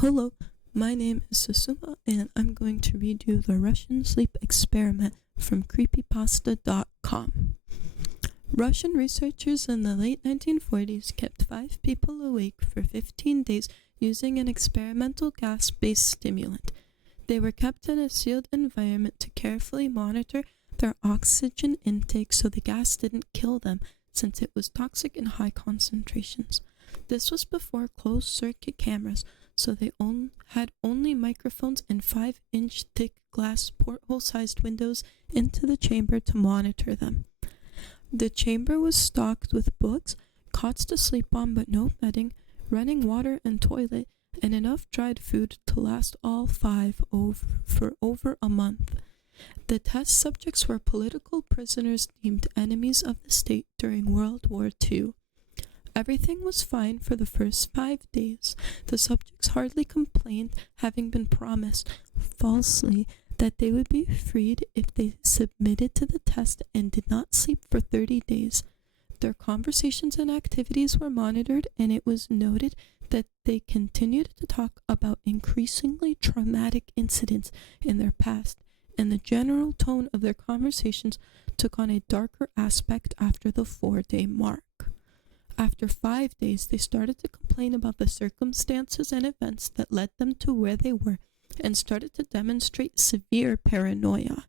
Hello, my name is Satsuma, and I'm going to read you the Russian sleep experiment from creepypasta.com. Russian researchers in the late 1940s kept 5 people awake for 15 days using an experimental gas-based stimulant. They were kept in a sealed environment to carefully monitor their oxygen intake so the gas didn't kill them, since it was toxic in high concentrations. This was before closed-circuit cameras, so they had only microphones and 5-inch thick glass porthole-sized windows into the chamber to monitor them. The chamber was stocked with books, cots to sleep on but no bedding, running water and toilet, and enough dried food to last all 5 for over a month. The test subjects were political prisoners deemed enemies of the state during World War II. Everything was fine for the first 5 days. The subjects hardly complained, having been promised, falsely, that they would be freed if they submitted to the test and did not sleep for 30 days. Their conversations and activities were monitored, and it was noted that they continued to talk about increasingly traumatic incidents in their past, and the general tone of their conversations took on a darker aspect after the 4-day mark. After 5 days, they started to complain about the circumstances and events that led them to where they were and started to demonstrate severe paranoia.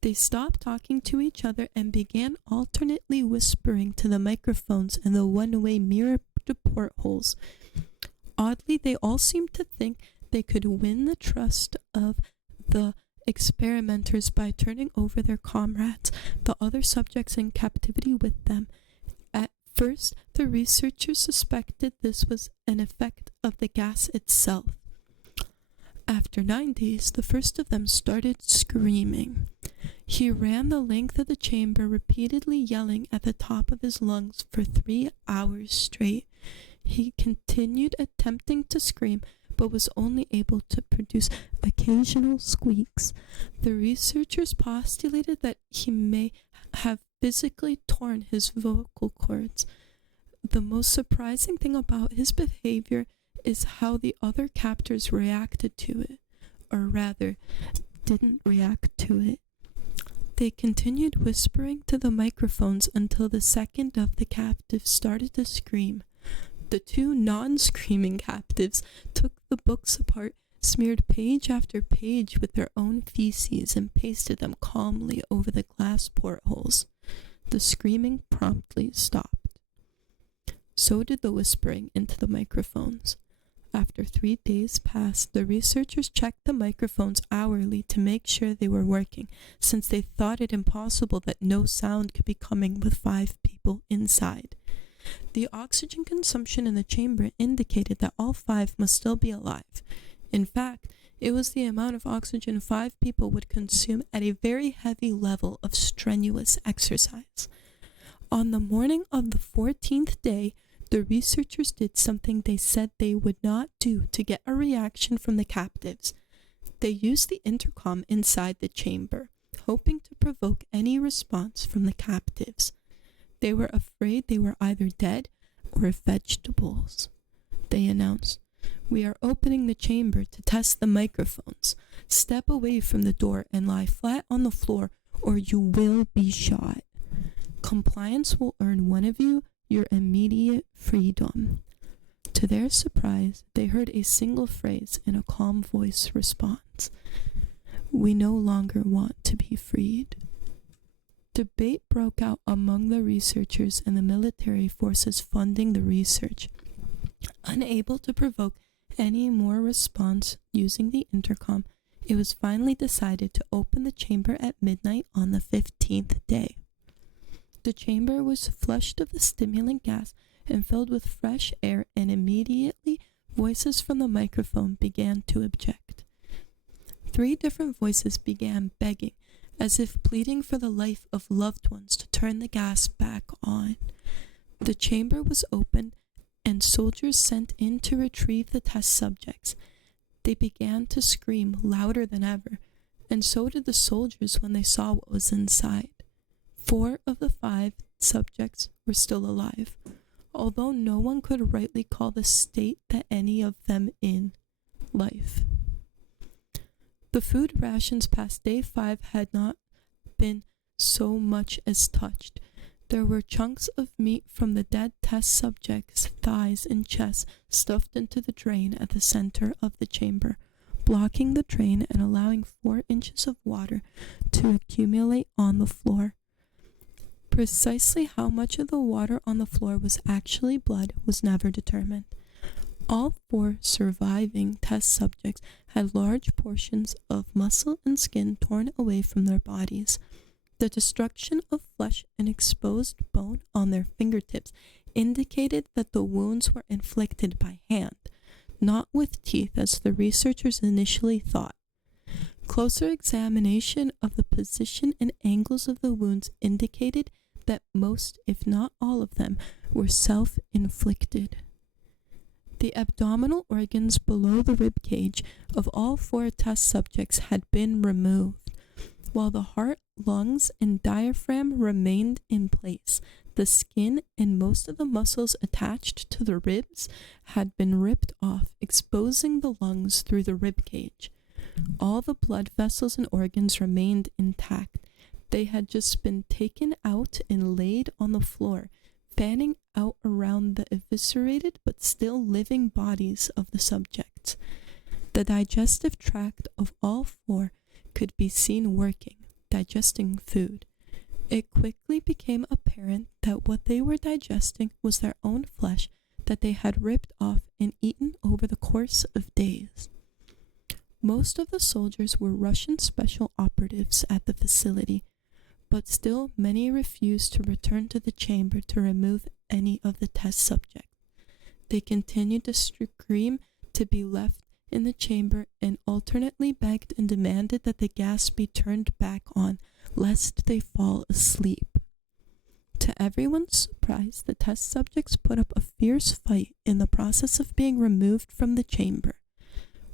They stopped talking to each other and began alternately whispering to the microphones and the one-way mirror portholes. Oddly, they all seemed to think they could win the trust of the experimenters by turning over their comrades, the other subjects in captivity, with them. First, the researchers suspected this was an effect of the gas itself. After 9 days, the first of them started screaming. He ran the length of the chamber, repeatedly yelling at the top of his lungs for 3 hours straight. He continued attempting to scream, but was only able to produce occasional squeaks. The researchers postulated that he may have physically torn his vocal cords. The most surprising thing about his behavior is how the other captors reacted to it, or rather, didn't react to it. They continued whispering to the microphones until the second of the captives started to scream. The 2 non-screaming captives took the books apart, smeared page after page with their own feces, and pasted them calmly over the glass portholes. The screaming promptly stopped. So did the whispering into the microphones. After 3 days passed, the researchers checked the microphones hourly to make sure they were working, since they thought it impossible that no sound could be coming with 5 people inside. The oxygen consumption in the chamber indicated that all 5 must still be alive. In fact, it was the amount of oxygen 5 people would consume at a very heavy level of strenuous exercise. On the morning of the 14th day, the researchers did something they said they would not do to get a reaction from the captives. They used the intercom inside the chamber, hoping to provoke any response from the captives. They were afraid they were either dead or vegetables. They announced, "We are opening the chamber to test the microphones. Step away from the door and lie flat on the floor, or you will be shot. Compliance will earn one of you your immediate freedom." To their surprise, they heard a single phrase in a calm voice response: "We no longer want to be freed." Debate broke out among the researchers and the military forces funding the research. Unable to provoke any more response using the intercom, it was finally decided to open the chamber at midnight on the 15th day. The chamber was flushed of the stimulant gas and filled with fresh air, and immediately voices from the microphone began to object. 3 different voices began begging, as if pleading for the life of loved ones, to turn the gas back on. The chamber was opened, and soldiers sent in to retrieve the test subjects. They began to scream louder than ever, and so did the soldiers when they saw what was inside. 4 of the 5 subjects were still alive, although no one could rightly call the state that any of them in. life. The food rations past day 5 had not been so much as touched. There were chunks of meat from the dead test subjects' thighs and chests stuffed into the drain at the center of the chamber, blocking the drain and allowing 4 inches of water to accumulate on the floor. Precisely how much of the water on the floor was actually blood was never determined. All 4 surviving test subjects had large portions of muscle and skin torn away from their bodies. The destruction of flesh and exposed bone on their fingertips indicated that the wounds were inflicted by hand, not with teeth as the researchers initially thought. Closer examination of the position and angles of the wounds indicated that most, if not all of them, were self-inflicted. The abdominal organs below the rib cage of all 4 test subjects had been removed. While the heart, lungs, and diaphragm remained in place, the skin and most of the muscles attached to the ribs had been ripped off, exposing the lungs through the rib cage. All the blood vessels and organs remained intact. They had just been taken out and laid on the floor, fanning out around the eviscerated but still living bodies of the subjects. The digestive tract of all 4 could be seen working, digesting food. It quickly became apparent that what they were digesting was their own flesh that they had ripped off and eaten over the course of days. Most of the soldiers were Russian special operatives at the facility, but still many refused to return to the chamber to remove any of the test subjects. They continued to scream to be left in the chamber and alternately begged and demanded that the gas be turned back on, lest they fall asleep. To everyone's surprise, the test subjects put up a fierce fight in the process of being removed from the chamber.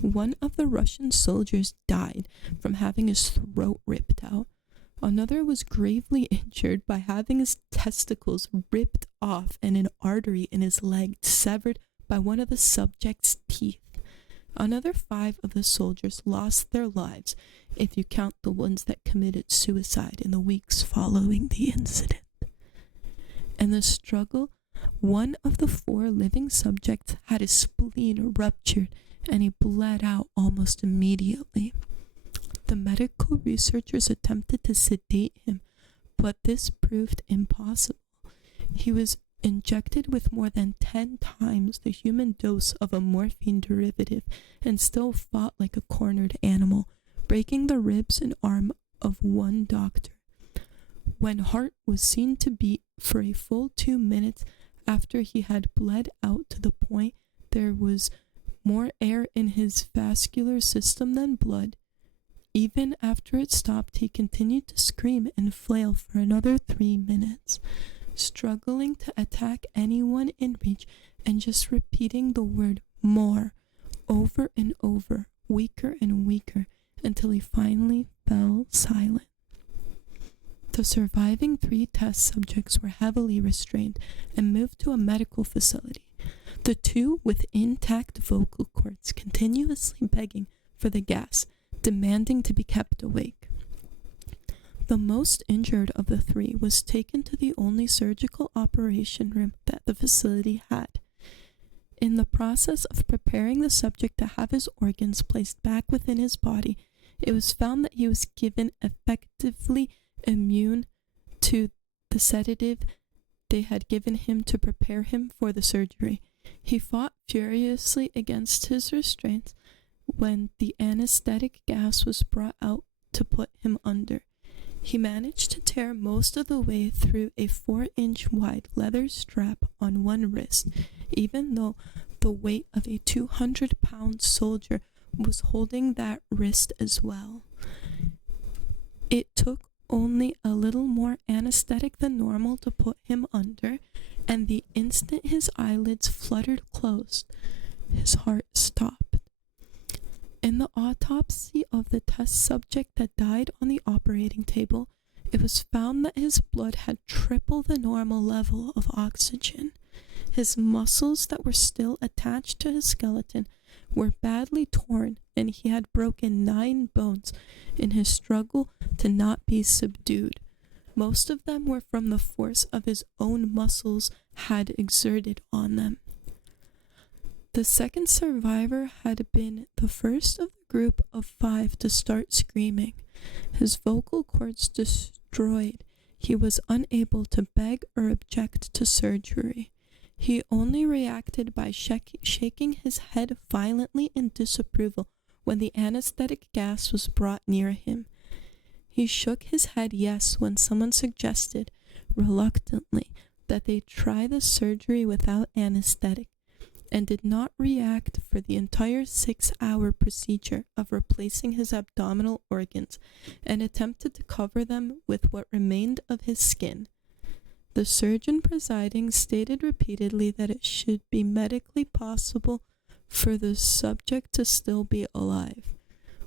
One of the Russian soldiers died from having his throat ripped out. Another was gravely injured by having his testicles ripped off and an artery in his leg severed by one of the subject's teeth. Another 5 of the soldiers lost their lives, if you count the ones that committed suicide in the weeks following the incident. In the struggle, one of the 4 living subjects had his spleen ruptured and he bled out almost immediately. The medical researchers attempted to sedate him, but this proved impossible. He was injected with more than 10 times the human dose of a morphine derivative and still fought like a cornered animal, breaking the ribs and arm of one doctor. When heart was seen to beat for a full 2 minutes after he had bled out to the point there was more air in his vascular system than blood, even after it stopped, he continued to scream and flail for another 3 minutes, struggling to attack anyone in reach and just repeating the word more over and over, weaker and weaker, until he finally fell silent. The surviving 3 test subjects were heavily restrained and moved to a medical facility. The 2 with intact vocal cords continuously begging for the gas, demanding to be kept awake. The most injured of the 3 was taken to the only surgical operation room that the facility had. In the process of preparing the subject to have his organs placed back within his body, it was found that he was given effectively immune to the sedative they had given him to prepare him for the surgery. He fought furiously against his restraints when the anesthetic gas was brought out to put him under. He managed to tear most of the way through a 4-inch wide leather strap on one wrist, even though the weight of a 200-pound soldier was holding that wrist as well. It took only a little more anesthetic than normal to put him under, and the instant his eyelids fluttered closed, his heart stopped. In the autopsy of the test subject that died on the operating table, it was found that his blood had triple the normal level of oxygen. His muscles that were still attached to his skeleton were badly torn, and he had broken 9 bones in his struggle to not be subdued. Most of them were from the force of his own muscles had exerted on them. The second survivor had been the first of the group of 5 to start screaming. His vocal cords destroyed, he was unable to beg or object to surgery. He only reacted by shaking his head violently in disapproval when the anesthetic gas was brought near him. He shook his head yes when someone suggested, reluctantly, that they try the surgery without anesthetic, and did not react for the entire 6-hour procedure of replacing his abdominal organs, and attempted to cover them with what remained of his skin. The surgeon presiding stated repeatedly that it should be medically possible for the subject to still be alive.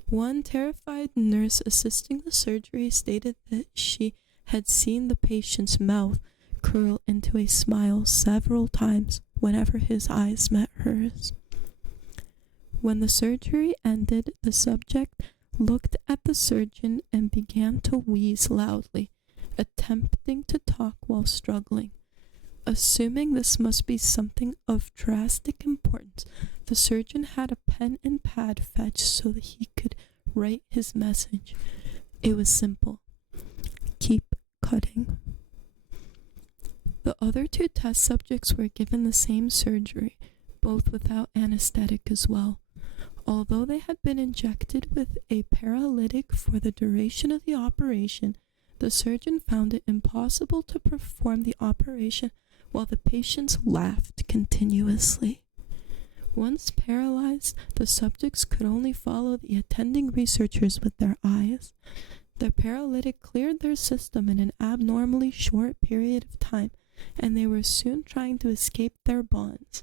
One terrified nurse assisting the surgery stated that she had seen the patient's mouth curl into a smile several times whenever his eyes met hers. When the surgery ended, the subject looked at the surgeon and began to wheeze loudly, attempting to talk while struggling. Assuming this must be something of drastic importance, the surgeon had a pen and pad fetched so that he could write his message. It was simple. Keep cutting. The other 2 test subjects were given the same surgery, both without anesthetic as well. Although they had been injected with a paralytic for the duration of the operation, the surgeon found it impossible to perform the operation while the patients laughed continuously. Once paralyzed, the subjects could only follow the attending researchers with their eyes. The paralytic cleared their system in an abnormally short period of time, and they were soon trying to escape their bonds.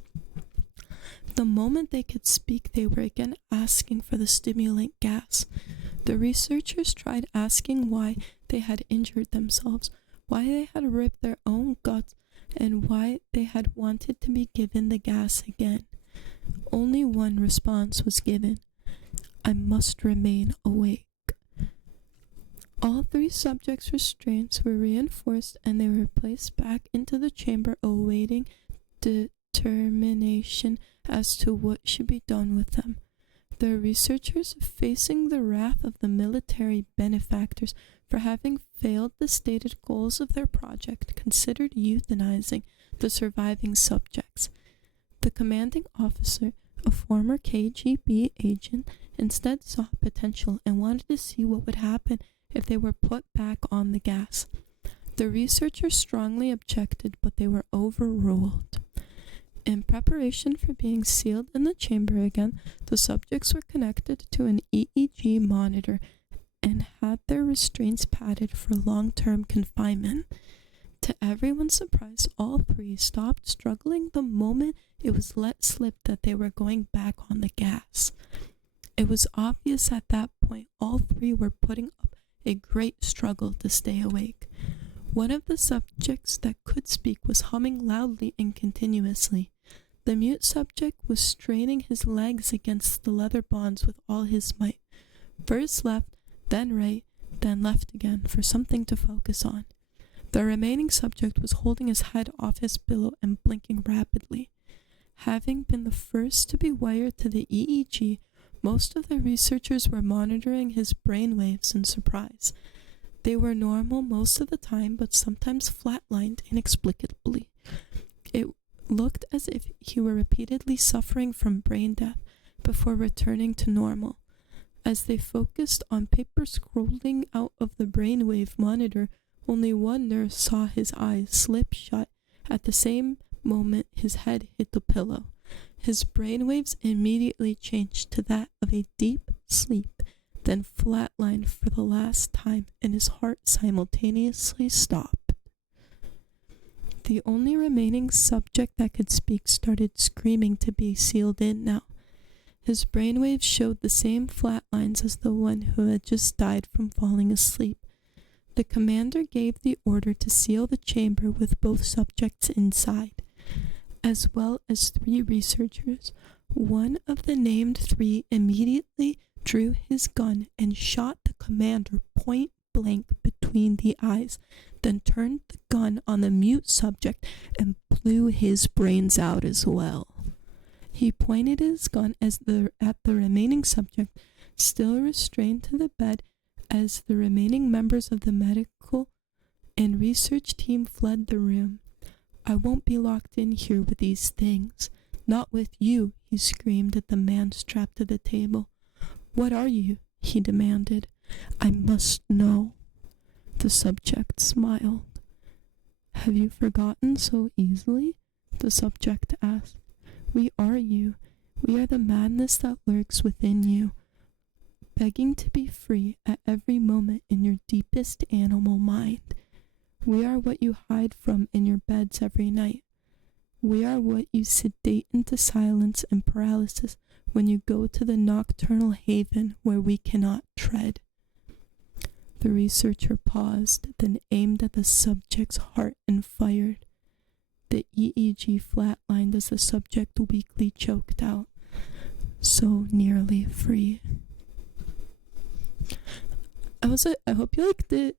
The moment they could speak, they were again asking for the stimulant gas. The researchers tried asking why they had injured themselves, why they had ripped their own guts, and why they had wanted to be given the gas again. Only one response was given: I must remain awake. All 3 subjects' restraints were reinforced, and they were placed back into the chamber awaiting determination as to what should be done with them. The researchers, facing the wrath of the military benefactors for having failed the stated goals of their project, considered euthanizing the surviving subjects. The commanding officer, a former KGB agent, instead saw potential and wanted to see what would happen if they were put back on the gas. The researchers strongly objected, but they were overruled. In preparation for being sealed in the chamber again, the subjects were connected to an EEG monitor and had their restraints padded for long-term confinement. To everyone's surprise, all 3 stopped struggling the moment it was let slip that they were going back on the gas. It was obvious at that point all 3 were putting up a great struggle to stay awake. One of the subjects that could speak was humming loudly and continuously. The mute subject was straining his legs against the leather bonds with all his might. First left, then right, then left again for something to focus on. The remaining subject was holding his head off his pillow and blinking rapidly. Having been the first to be wired to the EEG, most of the researchers were monitoring his brain waves in surprise. They were normal most of the time, but sometimes flatlined inexplicably. It looked as if he were repeatedly suffering from brain death before returning to normal. As they focused on paper scrolling out of the brainwave monitor, only one nurse saw his eyes slip shut at the same moment his head hit the pillow. His brainwaves immediately changed to that of a deep sleep, then flatlined for the last time, and his heart simultaneously stopped. The only remaining subject that could speak started screaming to be sealed in now. His brainwaves showed the same flat lines as the one who had just died from falling asleep. The commander gave the order to seal the chamber with both subjects inside, as well as 3 researchers. One of the named three immediately drew his gun and shot the commander point blank between the eyes, then turned the gun on the mute subject and blew his brains out as well. He pointed his gun at the remaining subject, still restrained to the bed, as the remaining members of the medical and research team fled the room. "I won't be locked in here with these things. Not with you," he screamed at the man strapped to the table. "What are you?" he demanded. "I must know." The subject smiled. "Have you forgotten so easily?" the subject asked. "We are you. We are the madness that lurks within you, begging to be free at every moment in your deepest animal mind. We are what you hide from in your beds every night. We are what you sedate into silence and paralysis when you go to the nocturnal haven where we cannot tread." The researcher paused, then aimed at the subject's heart and fired. The EEG flatlined as the subject weakly choked out, "So nearly free." I hope you liked it.